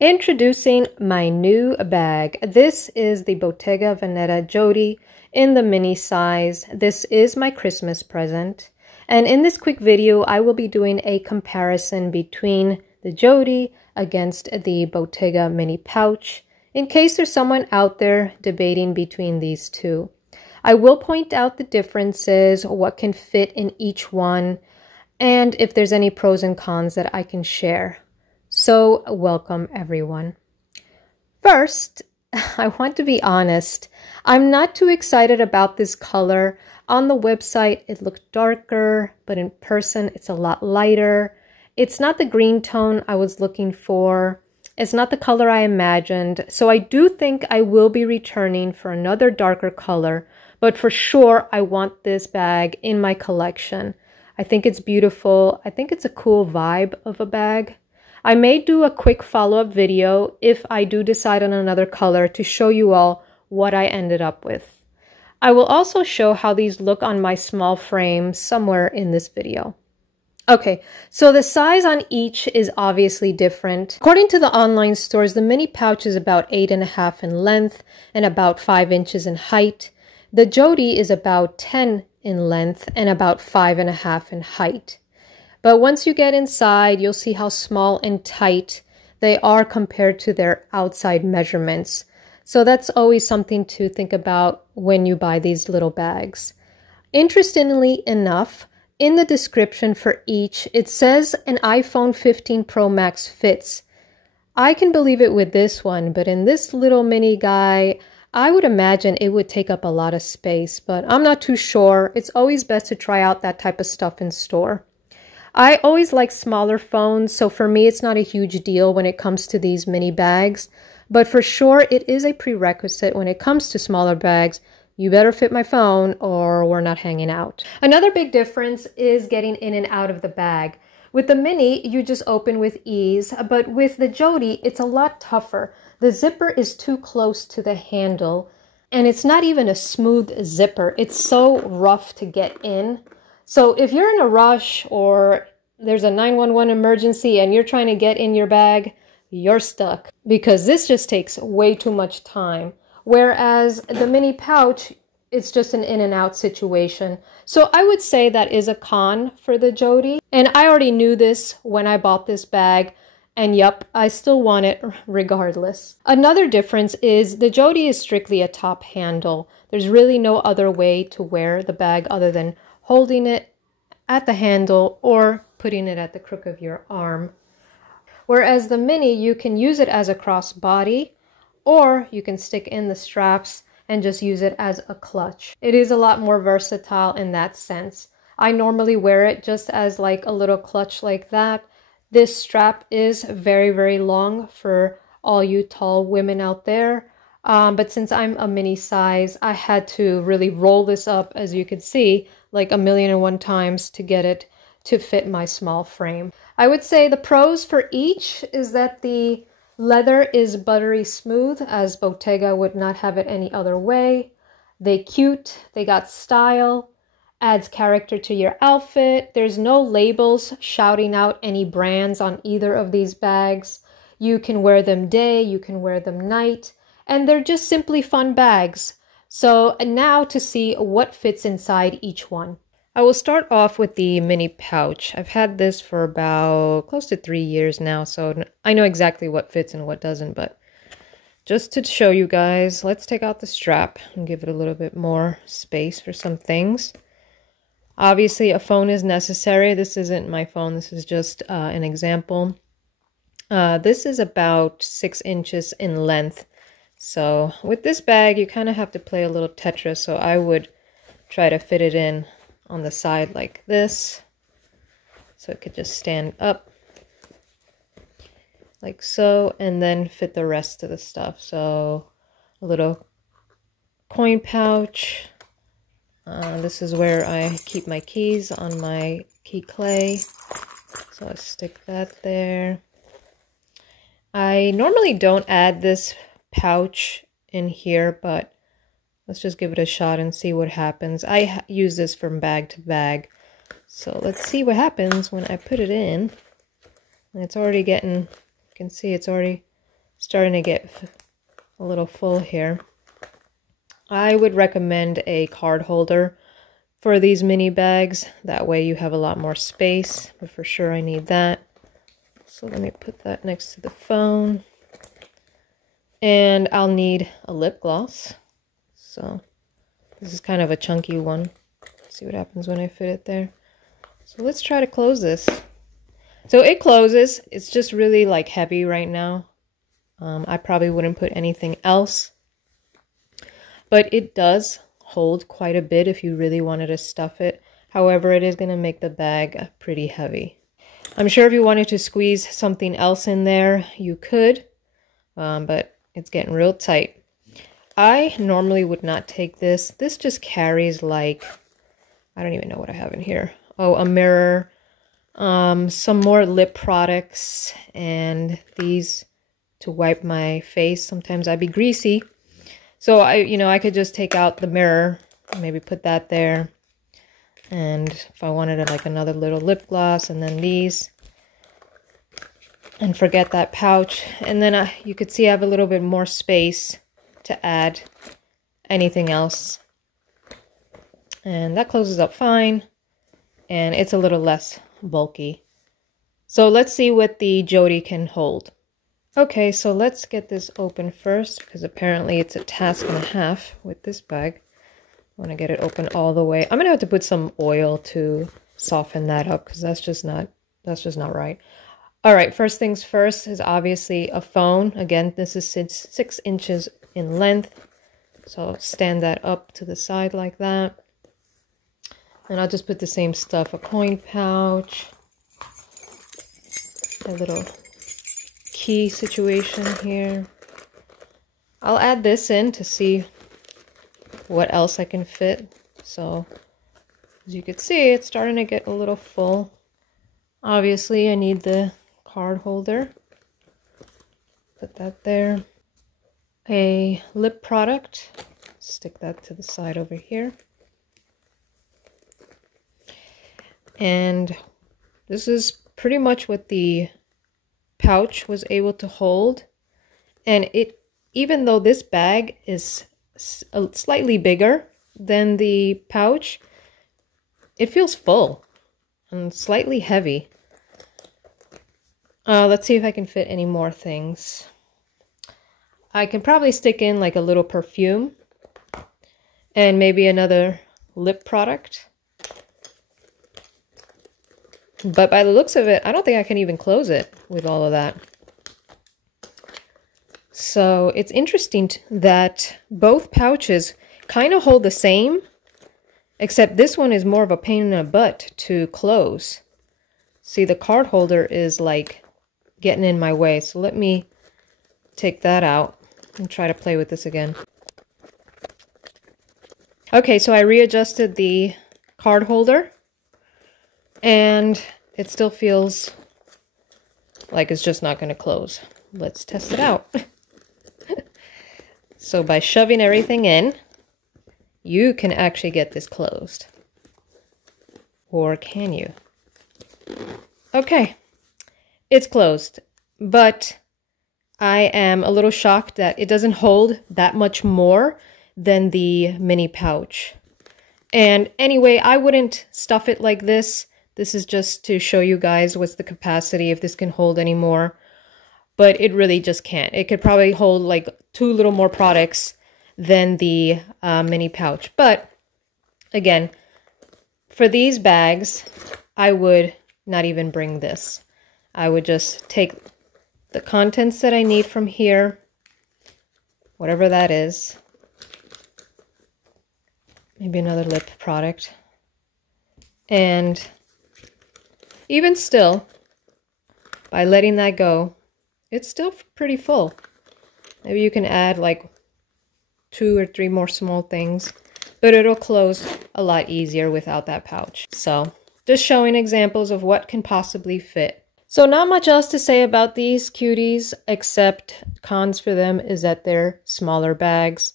Introducing my new bag. This is the Bottega Veneta Jodie in the mini size. This is my Christmas present. And in this quick video, I will be doing a comparison between the Jodie against the Bottega mini pouch, in case there's someone out there debating between these two. I will point out the differences, what can fit in each one, and if there's any pros and cons that I can share. So welcome everyone. First, I want to be honest. I'm not too excited about this color. On the website, it looked darker, but in person, it's a lot lighter. It's not the green tone I was looking for. It's not the color I imagined. So I do think I will be returning for another darker color, but for sure, I want this bag in my collection. I think it's beautiful. I think it's a cool vibe of a bag. I may do a quick follow-up video if I do decide on another color to show you all what I ended up with. I will also show how these look on my small frame somewhere in this video. Okay, so the size on each is obviously different. According to the online stores, the mini pouch is about 8.5 in length and about 5 inches in height. The Jodie is about 10 in length and about 5.5 in height. But once you get inside, you'll see how small and tight they are compared to their outside measurements. So that's always something to think about when you buy these little bags. Interestingly enough, in the description for each, it says an iPhone 15 Pro Max fits. I can believe it with this one, but in this little mini guy, I would imagine it would take up a lot of space, but I'm not too sure. It's always best to try out that type of stuff in store. I always like smaller phones, so for me it's not a huge deal when it comes to these mini bags. But for sure, it is a prerequisite when it comes to smaller bags. You better fit my phone or we're not hanging out. Another big difference is getting in and out of the bag. With the mini, you just open with ease, but with the Jodie, it's a lot tougher. The zipper is too close to the handle, and it's not even a smooth zipper. It's so rough to get in. So if you're in a rush or there's a 911 emergency and you're trying to get in your bag, you're stuck because this just takes way too much time. Whereas the mini pouch, it's just an in and out situation. So I would say that is a con for the Jodie. And I already knew this when I bought this bag. And yep, I still want it regardless. Another difference is the Jodie is strictly a top handle. There's really no other way to wear the bag other than holding it at the handle or putting it at the crook of your arm. Whereas the mini, you can use it as a crossbody, or you can stick in the straps and just use it as a clutch. It is a lot more versatile in that sense. I normally wear it just as like a little clutch like that. This strap is very, very long for all you tall women out there. But since I'm a mini size, I had to really roll this up, as you can see, like 1,000,001 times to get it to fit my small frame. I would say the pros for each is that the leather is buttery smooth, as Bottega would not have it any other way. They cute, they got style, adds character to your outfit. There's no labels shouting out any brands on either of these bags. You can wear them day, you can wear them night, and they're just simply fun bags. So now to see what fits inside each one. I will start off with the mini pouch. I've had this for about close to 3 years now, so I know exactly what fits and what doesn't, but just to show you guys, let's take out the strap and give it a little bit more space for some things. Obviously, a phone is necessary. This isn't my phone. This is just an example. This is about 6 inches in length. So with this bag, you kind of have to play a little Tetris. So I would try to fit it in on the side like this, so it could just stand up like so, and then fit the rest of the stuff. So a little coin pouch. This is where I keep my keys on my key clay. So I stick that there. I normally don't add this pouch in here, but let's just give it a shot and see what happens. I use this from bag to bag. So let's see what happens when I put it in. And it's already getting, you can see it's already starting to get a little full here. I would recommend a card holder for these mini bags. That way you have a lot more space, but for sure I need that. So let me put that next to the phone. And I'll need a lip gloss. So this is kind of a chunky one. Let's see what happens when I fit it there. So let's try to close this. So it closes. It's just really like heavy right now. I probably wouldn't put anything else. But it does hold quite a bit if you really wanted to stuff it. However, it is going to make the bag pretty heavy. I'm sure if you wanted to squeeze something else in there, you could. But it's getting real tight. I normally would not take this. This just carries like, I don't even know what I have in here. Oh, a mirror, some more lip products, and these to wipe my face. Sometimes I'd be greasy. So I could just take out the mirror, maybe put that there. And if I wanted like another little lip gloss, and then these. And forget that pouch. And then you could see I have a little bit more space to add anything else. And that closes up fine. And it's a little less bulky. So let's see what the JODIE can hold. Okay, so let's get this open first, because apparently it's a task and a half with this bag. I want to get it open all the way. I'm going to have to put some oil to soften that up, because that's just not right. All right, first things first is obviously a phone. Again, this is 6 inches in length. So stand that up to the side like that. And I'll just put the same stuff, a coin pouch, a little key situation here. I'll add this in to see what else I can fit. So as you can see, it's starting to get a little full. Obviously, I need the card holder. Put that there. A lip product. Stick that to the side over here. And this is pretty much what the pouch was able to hold. And even though this bag is slightly bigger than the pouch, it feels full and slightly heavy. Let's see if I can fit any more things. I can probably stick in like a little perfume and maybe another lip product. But by the looks of it, I don't think I can even close it with all of that. So it's interesting that both pouches kind of hold the same, except this one is more of a pain in the butt to close. See, the card holder is like getting in my way. So let me take that out and try to play with this again. Okay, so I readjusted the card holder. And it still feels like it's just not going to close. Let's test it out. So by shoving everything in, you can actually get this closed. Or can you? Okay, it's closed. But I am a little shocked that it doesn't hold that much more than the mini pouch. And anyway, I wouldn't stuff it like this. This is just to show you guys what's the capacity, if this can hold any more. But it really just can't. It could probably hold like 2 little more products than the mini pouch. But again, for these bags, I would not even bring this. I would just take the contents that I need from here, whatever that is. Maybe another lip product. And even still, by letting that go, it's still pretty full. Maybe you can add like 2 or 3 more small things, but it'll close a lot easier without that pouch. So just showing examples of what can possibly fit. So not much else to say about these cuties, except cons for them is that they're smaller bags.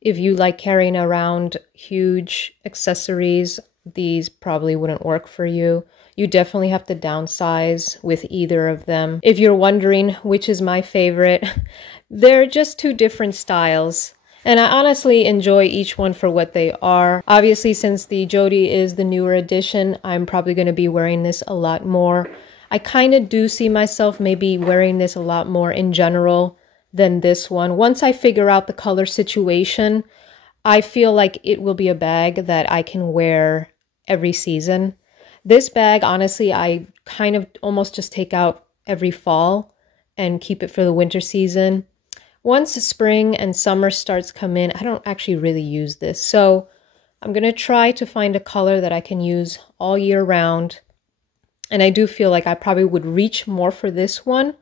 If you like carrying around huge accessories, these probably wouldn't work for you. You definitely have to downsize with either of them. If you're wondering which is my favorite, they're just two different styles. And I honestly enjoy each one for what they are. Obviously, since the Jodie is the newer edition, I'm probably going to be wearing this a lot more. I kind of do see myself maybe wearing this a lot more in general than this one. Once I figure out the color situation, I feel like it will be a bag that I can wear every season. This bag, honestly, I kind of almost just take out every fall and keep it for the winter season. Once spring and summer starts come in, I don't actually really use this. So I'm going to try to find a color that I can use all year round. And I do feel like I probably would reach more for this one,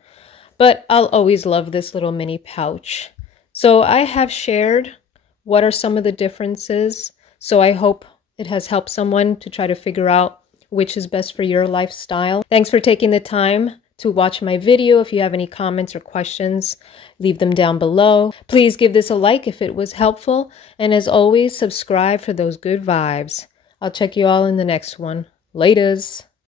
but I'll always love this little mini pouch. So I have shared what are some of the differences. So I hope it has helped someone to try to figure out which is best for your lifestyle. Thanks for taking the time to watch my video. If you have any comments or questions, leave them down below. Please give this a like if it was helpful. And as always, subscribe for those good vibes. I'll check you all in the next one. Laters.